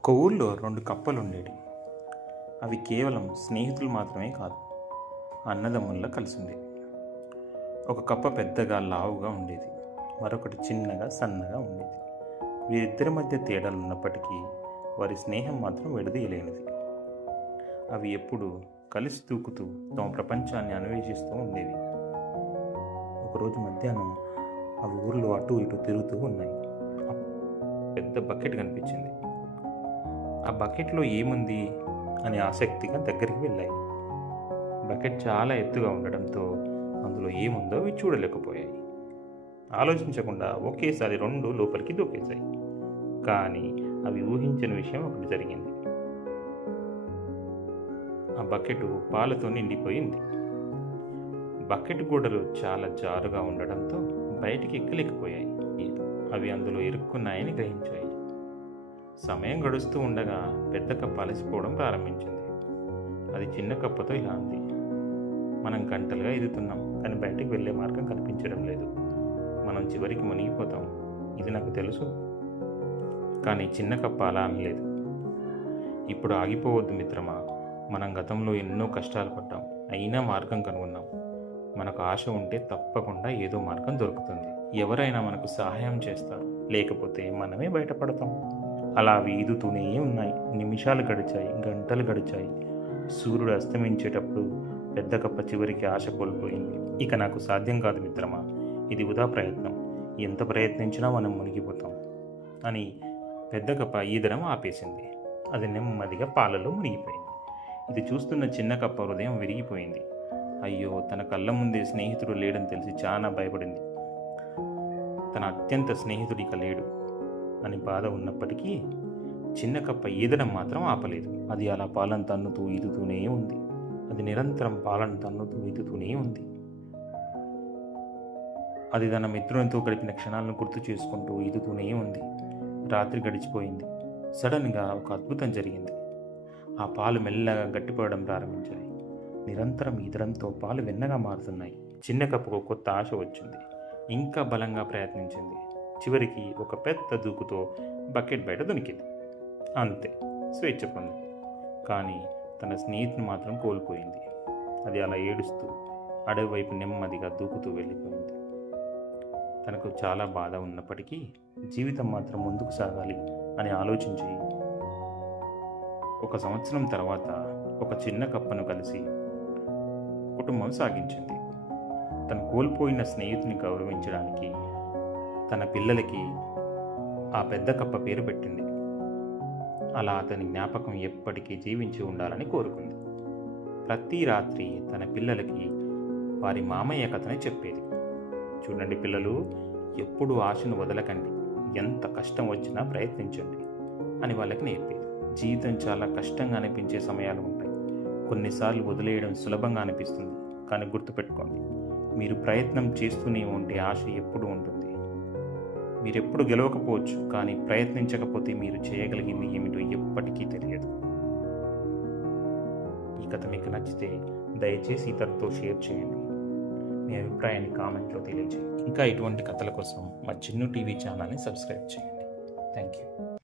ఒక ఊళ్ళో 2 కప్పలుండేవి. అవి కేవలం స్నేహితులు మాత్రమే కాదు, అన్నదమ్ముల్లా కలిసుండేవి. ఒక కప్ప పెద్దగా లావుగా ఉండేది, మరొకటి చిన్నగా సన్నగా ఉండేది. వీరిద్దరి మధ్య తేడాలు ఉన్నప్పటికీ వారి స్నేహం మాత్రం విడదీయలేనిది. అవి ఎప్పుడూ కలిసి తూకుతూ తమ ప్రపంచాన్ని అన్వేషిస్తూ ఉండేవి. ఒకరోజు మధ్యాహ్నం అవి ఊరిలో అటు ఇటు తిరుగుతూ ఉన్నాయి. పెద్ద బకెట్ కనిపించింది. ఆ బకెట్లో ఏముంది అని ఆసక్తిగా దగ్గరికి వెళ్ళాయి. బకెట్ చాలా ఎత్తుగా ఉండడంతో అందులో ఏముందో అవి చూడలేకపోయాయి. ఆలోచించకుండా ఒకేసారి 2 లోపలికి దూకేశాయి. కానీ అవి ఊహించని విషయం ఒకటి జరిగింది. ఆ బకెట్ పాలతో నిండిపోయింది. బకెట్ గోడలు చాలా జారుగా ఉండడంతో బయటికి ఎక్కలేకపోయాయి. అవి అందులో ఇరుక్కున్నాయని గ్రహించాయి. సమయం గడుస్తూ ఉండగా పెద్ద కప్ప అలసిపోవడం ప్రారంభించింది. అది చిన్న కప్పతో ఇలా అంది: మనం గంటలుగా ఎదుగుతున్నాం, కానీ బయటికి వెళ్ళే మార్గం కనిపించడం లేదు. మనం చివరికి మునిగిపోతాం, ఇది నాకు తెలుసు. కానీ చిన్న కప్ప అలా అనలేదు. ఇప్పుడు ఆగిపోవద్దు మిత్రమా, మనం గతంలో ఎన్నో కష్టాలు పడ్డాం, అయినా మార్గం కనుగొన్నాం. మనకు ఆశ ఉంటే తప్పకుండా ఏదో మార్గం దొరుకుతుంది. ఎవరైనా మనకు సహాయం చేస్తారు, లేకపోతే మనమే బయటపడతాం. అలా ఈదుతూనే ఉన్నాయి. నిమిషాలు గడిచాయి, గంటలు గడిచాయి. సూర్యుడు అస్తమించేటప్పుడు పెద్ద కప్ప చివరికి ఆశ కోల్పోయింది. ఇక నాకు సాధ్యం కాదు మిత్రమా, ఇది వృధా ప్రయత్నం, ఎంత ప్రయత్నించినా మనం మునిగిపోతాం అని పెద్ద కప్ప ఈదడం ఆపేసింది. అది నెమ్మదిగా పాలలో మునిగిపోయింది. ఇది చూస్తున్న చిన్న కప్ప హృదయం విరిగిపోయింది. అయ్యో, తన కళ్ళ ముందే స్నేహితుడు లేడని తెలిసి చాలా భయపడింది. తన అత్యంత స్నేహితుడు ఇక లేడు అని బాధ ఉన్నప్పటికీ చిన్న కప్ప ఈదడం మాత్రం ఆపలేదు. అది అలా పాలను తన్నుతూ ఈదుతూనే ఉంది. అది నిరంతరం పాలను తన్నుతూ ఈదుతూనే ఉంది. అది తన మిత్రునితో గడిపిన క్షణాలను గుర్తు చేసుకుంటూ ఈదుతూనే ఉంది. రాత్రి గడిచిపోయింది. సడన్గా ఒక అద్భుతం జరిగింది. ఆ పాలు మెల్లగా గట్టిపడడం ప్రారంభించాయి. నిరంతరం ఈదడంతో పాలు వెన్నగా మారుతున్నాయి. చిన్న కప్పకు కొత్త ఆశ వచ్చింది. ఇంకా బలంగా ప్రయత్నించింది. చివరికి ఒక పెద్ద దూకుతో బకెట్ బయట దొనికింది. అంతే, స్వేచ్ఛ పొందింది. కానీ తన స్నేహితుని మాత్రం కోల్పోయింది. అది అలా ఏడుస్తూ అడవి వైపు నెమ్మదిగా దూకుతూ వెళ్ళిపోయింది. తనకు చాలా బాధ ఉన్నప్పటికీ జీవితం మాత్రం ముందుకు సాగాలి అని ఆలోచించి 1 సంవత్సరం తర్వాత ఒక చిన్న కప్పను కలిసి కుటుంబం సాగించింది. తను కోల్పోయిన స్నేహితుని గౌరవించడానికి తన పిల్లలకి ఆ పెద్ద కప్ప పేరు పెట్టింది. అలా అతని జ్ఞాపకం ఎప్పటికీ జీవించి ఉండాలని కోరుకుంది. ప్రతి రాత్రి తన పిల్లలకి వారి మామయ్య కథని చెప్పేది. చూడండి పిల్లలు, ఎప్పుడు ఆశను వదలకండి, ఎంత కష్టం వచ్చినా ప్రయత్నించండి అని వాళ్ళకి నేర్పేది. జీవితం చాలా కష్టంగా అనిపించే సమయాలు ఉంటాయి. కొన్నిసార్లు వదిలేయడం సులభంగా అనిపిస్తుంది, కానీ గుర్తుపెట్టుకోండి, మీరు ప్రయత్నం చేస్తూనే ఉంటే ఆశ ఎప్పుడు ఉంటుంది. మీరెప్పుడు గెలవకపోవచ్చు, కానీ ప్రయత్నించకపోతే మీరు చేయగలిగింది ఏమిటో ఎప్పటికీ తెలియదు. ఈ కథ మీకు నచ్చితే దయచేసి ఇతరులతో షేర్ చేయండి. మీ అభిప్రాయాన్ని కామెంట్లో తెలియజేయండి. ఇంకా ఇటువంటి కథల కోసం మా చిన్ను టీవీ ఛానల్ని సబ్స్క్రైబ్ చేయండి. Thank you.